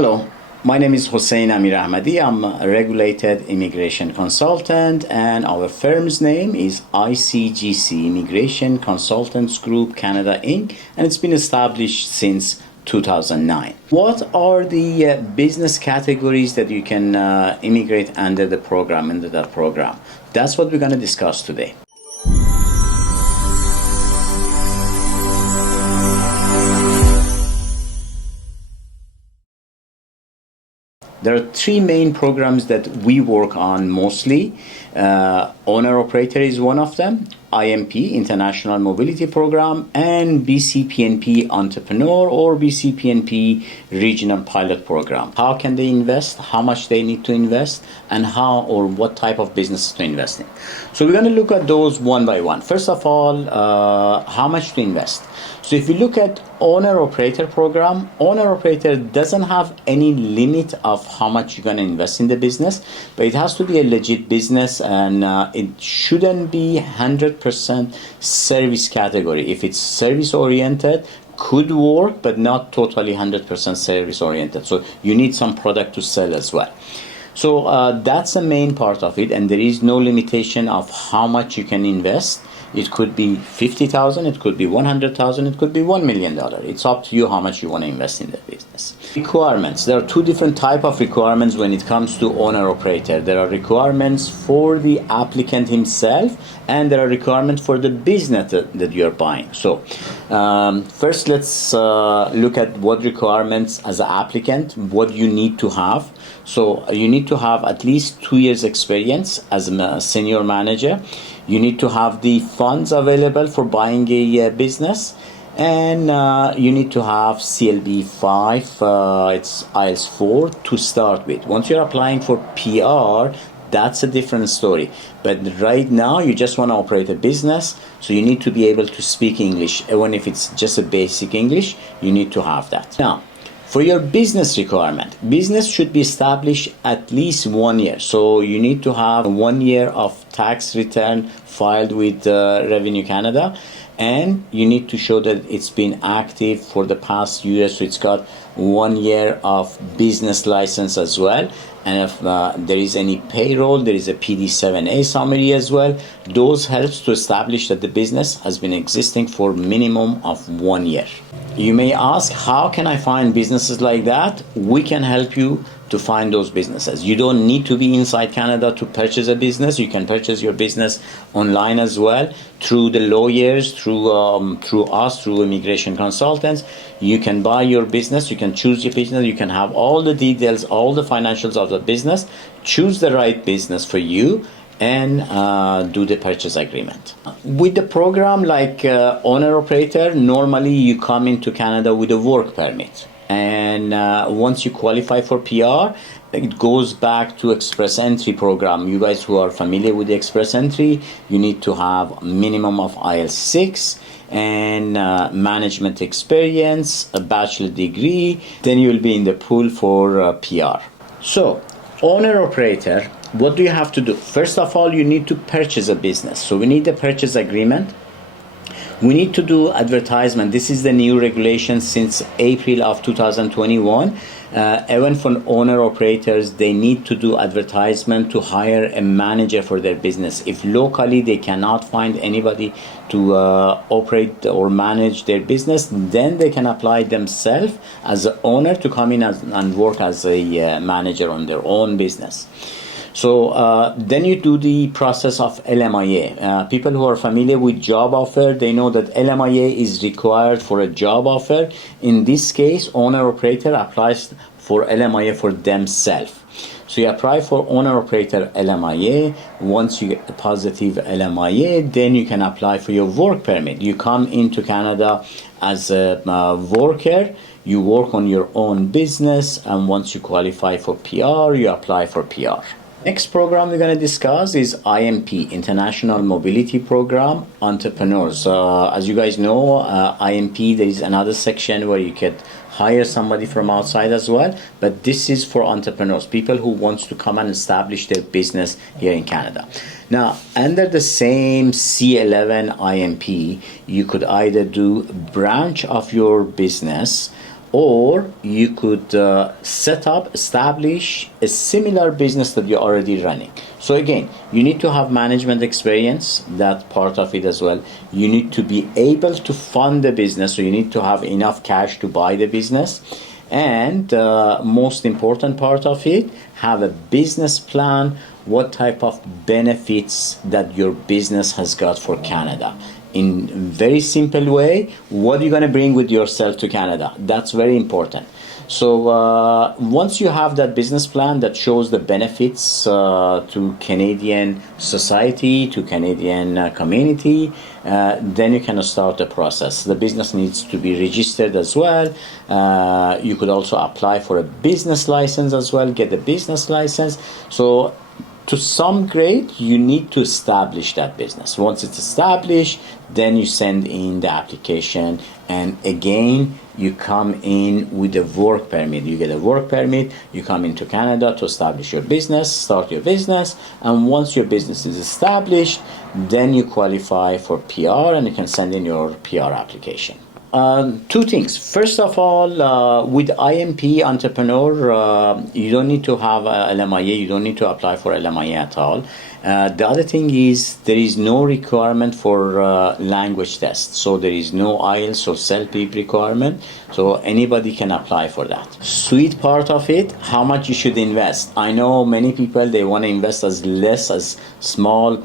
Hello, my name is Hossein Amir Ahmadi. I'm a regulated immigration consultant, and our firm's name is ICGC Immigration Consultants Group Canada Inc., and it's been established since 2009. What are the business categories that you can immigrate under the program, under that program? That's what we're going to discuss today. There are three main programs that we work on mostly. Owner-operator is one of them, IMP, International Mobility Program, and BCPNP Entrepreneur or BCPNP Regional Pilot Program. How can they invest, how much they need to invest, and how or what type of business to invest in. So we're going to look at those one by one. First of all, how much to invest. So if you look at owner-operator program, owner-operator doesn't have any limit of how much you're going to invest in the business, but it has to be a legit business, and it shouldn't be 100% service category. If it's service-oriented, could work, but not totally 100% service-oriented. So you need some product to sell as well. So that's the main part of it, and there is no limitation of how much you can invest. It could be $50,000, it could be $100,000, it could be $1 million. It's up to you how much you want to invest in the business. Requirements. There are two different types of requirements when it comes to owner-operator. There are requirements for the applicant himself, and there are requirements for the business that you're buying. So first let's look at what requirements as an applicant, what you need to have. So you need to have at least 2 years experience as a senior manager. You need to have the funds available for buying a business, and you need to have CLB 5, it's IELTS 4 to start with. Once you're applying for PR, that's a different story. But right now, you just want to operate a business, so you need to be able to speak English. Even if it's just a basic English, you need to have that. Now, for your business requirement, business should be established at least 1 year. So you need to have 1 year of tax return filed with Revenue Canada, and you need to show that it's been active for the past year. So it's got 1 year of business license as well. And if there is any payroll, there is a PD7A summary as well. Those helps to establish that the business has been existing for minimum of 1 year. You may ask, how can I find businesses like that? We can help you to find those businesses. You don't need to be inside Canada to purchase a business. You can purchase your business online as well, through the lawyers, through us, through immigration consultants. You can buy your business, you can choose your business, you can have all the details, all the financials of the business, choose the right business for you, and do the purchase agreement. With the program like owner-operator, normally you come into Canada with a work permit. And once you qualify for PR, it goes back to Express Entry program. You guys who are familiar with the Express Entry, you need to have a minimum of IELTS 6 and management experience, a bachelor degree, then you'll be in the pool for PR. So, owner-operator, what do you have to do? First of all, you need to purchase a business. So we need a purchase agreement. We need to do advertisement. This is the new regulation since April of 2021. Even for owner-operators, they need to do advertisement to hire a manager for their business. If locally they cannot find anybody to operate or manage their business, then they can apply themselves as an owner to come in and work as a manager on their own business. So then you do the process of LMIA. People who are familiar with job offer, they know that LMIA is required for a job offer. In this case, owner-operator applies for LMIA for themselves. So you apply for owner-operator LMIA. Once you get a positive LMIA, then you can apply for your work permit. You come into Canada as a worker. You work on your own business, and once you qualify for PR, you apply for PR. Next program we're going to discuss is IMP, International Mobility Program, Entrepreneurs. As you guys know, IMP, there is another section where you can hire somebody from outside as well, but this is for entrepreneurs, people who wants to come and establish their business here in Canada. Now, under the same C11 IMP, you could either do branch of your business or you could establish a similar business that you're already running. So again, you need to have management experience, that's part of it as well. You need to be able to fund the business, so you need to have enough cash to buy the business. And most important part of it, have a business plan, what type of benefits that your business has got for Canada. In very simple way, what are you going to bring with yourself to Canada? That's very important. So once you have that business plan that shows the benefits to Canadian society, to Canadian community, then you can start the process. The business needs to be registered as well. You could also apply for a business license as well, get a business license. So to some grade, you need to establish that business. Once it's established, then you send in the application, and again, you come in with a work permit. You get a work permit, you come into Canada to establish your business, start your business, and once your business is established, then you qualify for PR and you can send in your PR application. Two things. First of all, with IMP Entrepreneur, you don't need to have a LMIA. You don't need to apply for LMIA at all. The other thing is there is no requirement for language tests. So there is no IELTS or CELPIP requirement. So anybody can apply for that. Sweet part of it, how much you should invest. I know many people, they want to invest as less as small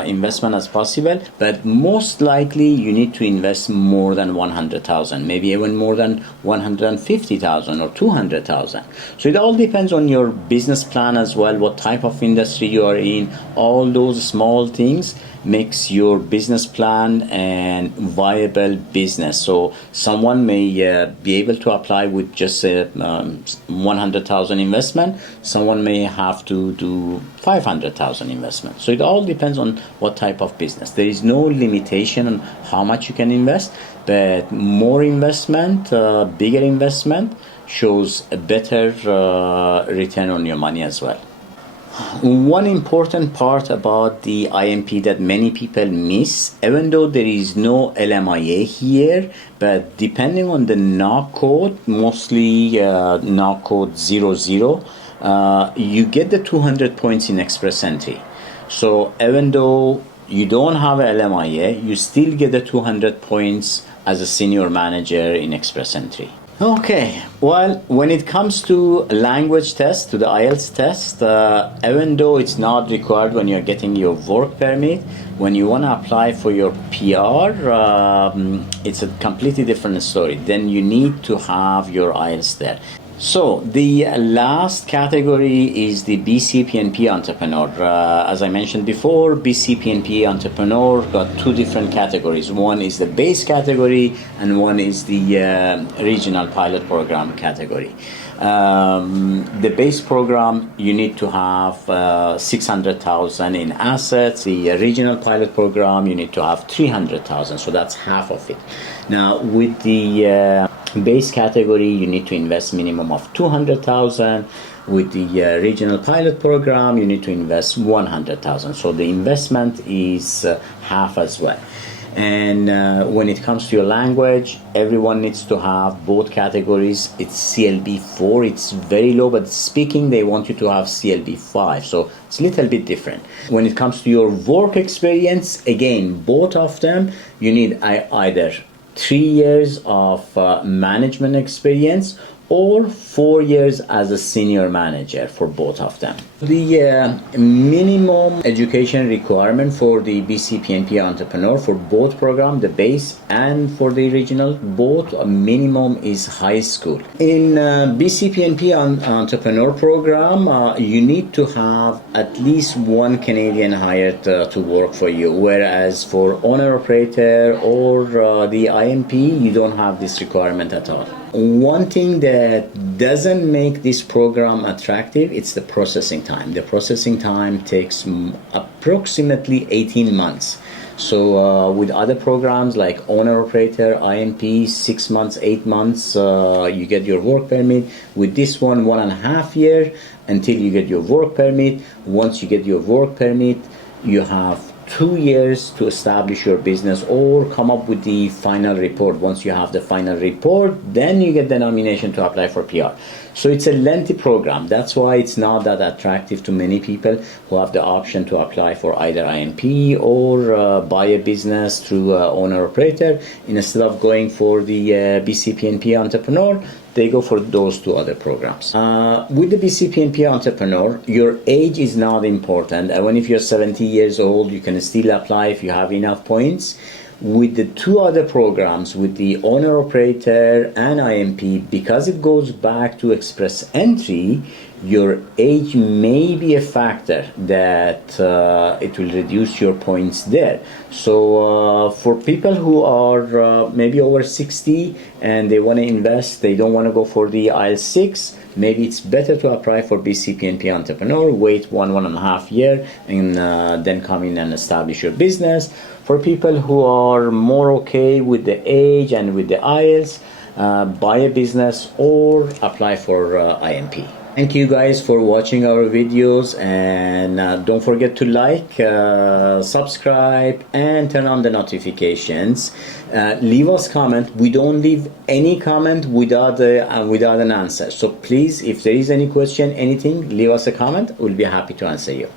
investment as possible, but most likely you need to invest more than 100,000, maybe even more than 150,000 or 200,000. So it all depends on your business plan as well, what type of industry you are in. All those small things makes your business plan and viable business. So someone may be able to apply with just a 100,000 investment. Someone may have to do 500,000 investment. So it all depends on what type of business. There is no limitation on how much you can invest, but more investment, bigger investment shows a better return on your money as well. One important part about the IMP that many people miss, even though there is no LMIA here, but depending on the NOC code, mostly NOC code 00, you get the 200 points in Express Entry. So even though you don't have a LMIA, you still get the 200 points as a senior manager in Express Entry. Okay, well, when it comes to language test, to the IELTS test, even though it's not required when you're getting your work permit, when you want to apply for your PR, it's a completely different story. Then you need to have your IELTS there. So the last category is the BCPNP Entrepreneur. As I mentioned before, BCPNP Entrepreneur got two different categories. One is the base category and one is the Regional Pilot Program category. The base program, you need to have 600,000 in assets. The Regional Pilot Program, you need to have 300,000, so that's half of it. Now with the base category, you need to invest minimum of 200,000. With the Regional Pilot Program, you need to invest 100,000. So the investment is half as well. And when it comes to your language, everyone needs to have both categories. It's CLB 4, it's very low, but speaking, they want you to have CLB 5. So it's a little bit different. When it comes to your work experience, again, both of them, you need either 3 years of management experience or 4 years as a senior manager for both of them. The minimum education requirement for the BCPNP Entrepreneur for both programs, the base and for the regional, both minimum is high school. In BCPNP Entrepreneur program, you need to have at least one Canadian hired to work for you, whereas for owner-operator or the IMP, you don't have this requirement at all. One thing that doesn't make this program attractive, it's the processing time. The processing time takes approximately 18 months. So with other programs like owner-operator, IMP, 6 months, 8 months, you get your work permit. With this one, 1.5 years until you get your work permit. Once you get your work permit, you have 2 years to establish your business or come up with the final report. Once you have the final report, then you get the nomination to apply for PR. So it's a lengthy program. That's why it's not that attractive to many people who have the option to apply for either IMP or buy a business through owner-operator. Instead of going for the BCPNP Entrepreneur, they go for those two other programs. With the BCPNP Entrepreneur, your age is not important. Even if you're 70 years old, you can still apply if you have enough points. With the two other programs, with the owner-operator and IMP, because it goes back to express entry, your age may be a factor that it will reduce your points there. So for people who are maybe over 60 and they want to invest, they don't want to go for the IELTS 6, maybe it's better to apply for BCPNP Entrepreneur, wait 1.5 years, and then come in and establish your business. For people who are more okay with the age and with the IELTS, buy a business or apply for IMP. Thank you guys for watching our videos, and don't forget to like, subscribe, and turn on the notifications. Leave us comment. We don't leave any comment without an answer. So please, if there is any question, anything, leave us a comment. We'll be happy to answer you.